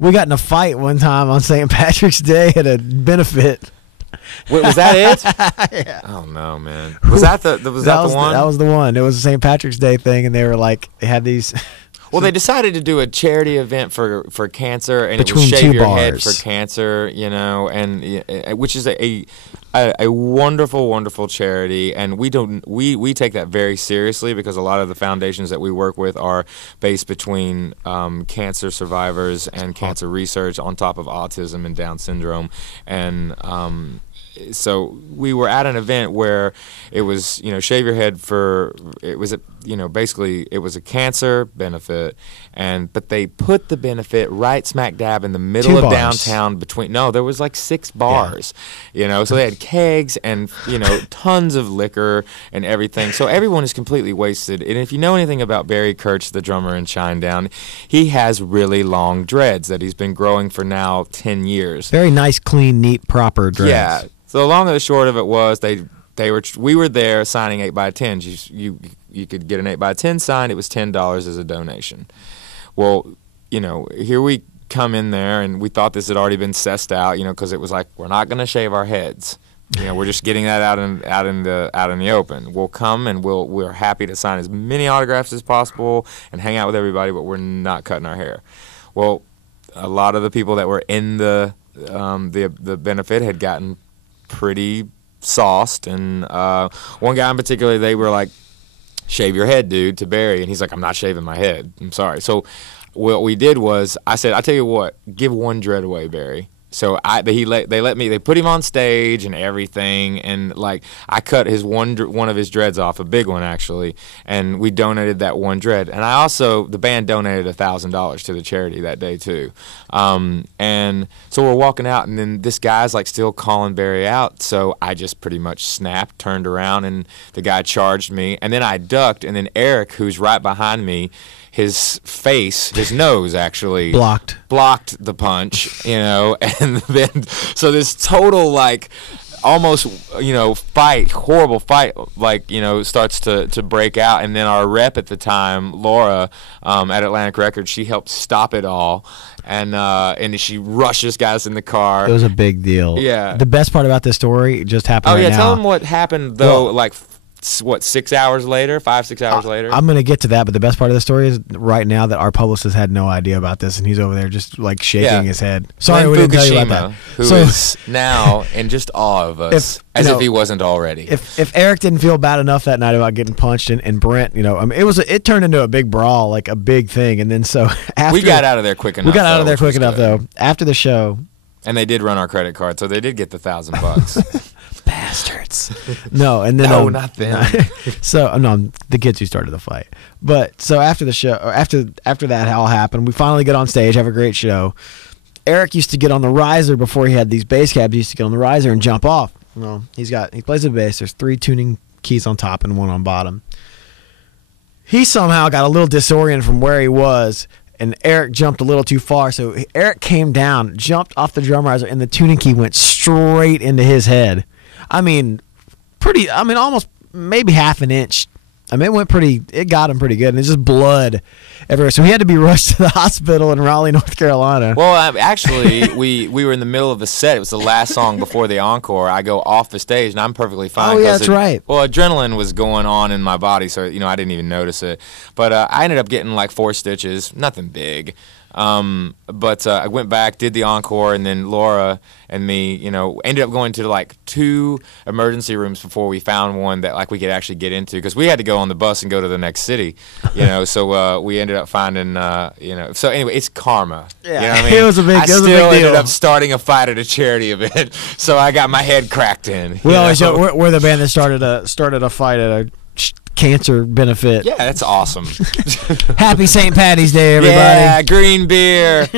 We got in a fight one time on St. Patrick's Day at a benefit. Wait, was that it? Yeah. Oh no, man. Was that the one? That was the one. It was a St. Patrick's Day thing, and they were like, they had these. Well, they decided to do a charity event for cancer, and Between it was Shave two Your bars. Head for Cancer, you know, and which is a wonderful, wonderful charity, and we take that very seriously because a lot of the foundations that we work with are based between cancer survivors and cancer research on top of autism and Down syndrome, and so we were at an event where it was, you know, Shave Your Head for, it was a, you know, basically it was a cancer benefit, but they put the benefit right smack dab in the middle of downtown between, no, there was like 6 bars, you know, so they had kegs and, you know, tons of liquor and everything, so everyone is completely wasted. And if you know anything about Barry Kirch, the drummer in Shinedown, he has really long dreads that he's been growing for now 10 years. Very nice, clean, neat, proper dreads. Yeah. So the long and the short of it was we were there signing 8x10s. You could get an 8x10 signed. It was $10 as a donation. Well, you know, here we come in there, and we thought this had already been sussed out, you know, because it was like, we're not going to shave our heads. You know, we're just getting that out in the open. We'll come and we're happy to sign as many autographs as possible and hang out with everybody, but we're not cutting our hair. Well, a lot of the people that were in the benefit had gotten pretty sauced, and one guy in particular, they were like, shave your head, dude, to Barry, and he's like, I'm not shaving my head, I'm sorry. So what we did was, I said, I tell you what, give one dread away, Barry. So they put him on stage and everything, and like I cut his one of his dreads off, a big one actually, and we donated that one dread. And I also, the band donated $1,000 to the charity that day too. And so we're walking out, and then this guy's like still calling Barry out. So I just pretty much snapped, turned around, and the guy charged me, and then I ducked, and then Eric, who's right behind me, his face, his nose actually blocked the punch, you know, and then so this total like almost, you know, horrible fight, like, you know, starts to break out, and then our rep at the time, Laura, at Atlantic Records, she helped stop it all, and she rushes guys in the car. It was a big deal. Yeah. The best part about this story just happened. Oh right yeah, now. tell them what happened though. Well, like, what, 6 hours later, 5-6 hours later? I'm going to get to that, but the best part of the story is right now that our publicist had no idea about this, and he's over there just like shaking his head. Sorry, we didn't tell you about that. Who is now in just awe of us, if he wasn't already. If Eric didn't feel bad enough that night about getting punched, and Brent, you know, I mean, it turned into a big brawl, like a big thing, and then so after we got out of there quick enough. Though after the show, and they did run our credit card, so they did get the $1,000. Bastards. No, and then not them. So no, the kids who started the fight. But so after the show, after that all happened, we finally get on stage, have a great show. Eric used to get on the riser before he had these bass cabs. He used to get on the riser and jump off. Well, he plays the bass. There's 3 tuning keys on top and 1 on bottom. He somehow got a little disoriented from where he was, and Eric jumped a little too far. So Eric came down, jumped off the drum riser, and the tuning key went straight into his head. I mean, almost maybe half an inch. I mean, it got him pretty good, and it's just blood everywhere. So he had to be rushed to the hospital in Raleigh, North Carolina. Well, actually, we were in the middle of the set. It was the last song before the encore. I go off the stage, and I'm perfectly fine. Oh, yeah, that's right. Well, adrenaline was going on in my body, so, you know, I didn't even notice it. But I ended up getting like 4 stitches, nothing big. But I went back, did the encore, and then Laura and me, you know, ended up going to like 2 emergency rooms before we found one that like we could actually get into, because we had to go on the bus and go to the next city, you know. So we ended up finding, you know. So anyway, it's karma. Yeah, you know what I mean? It was a big deal. Ended up starting a fight at a charity event, so I got my head cracked in. We're the band that started a fight at a cancer benefit. Yeah, that's awesome. Happy St. Patty's Day, everybody. Yeah, green beer.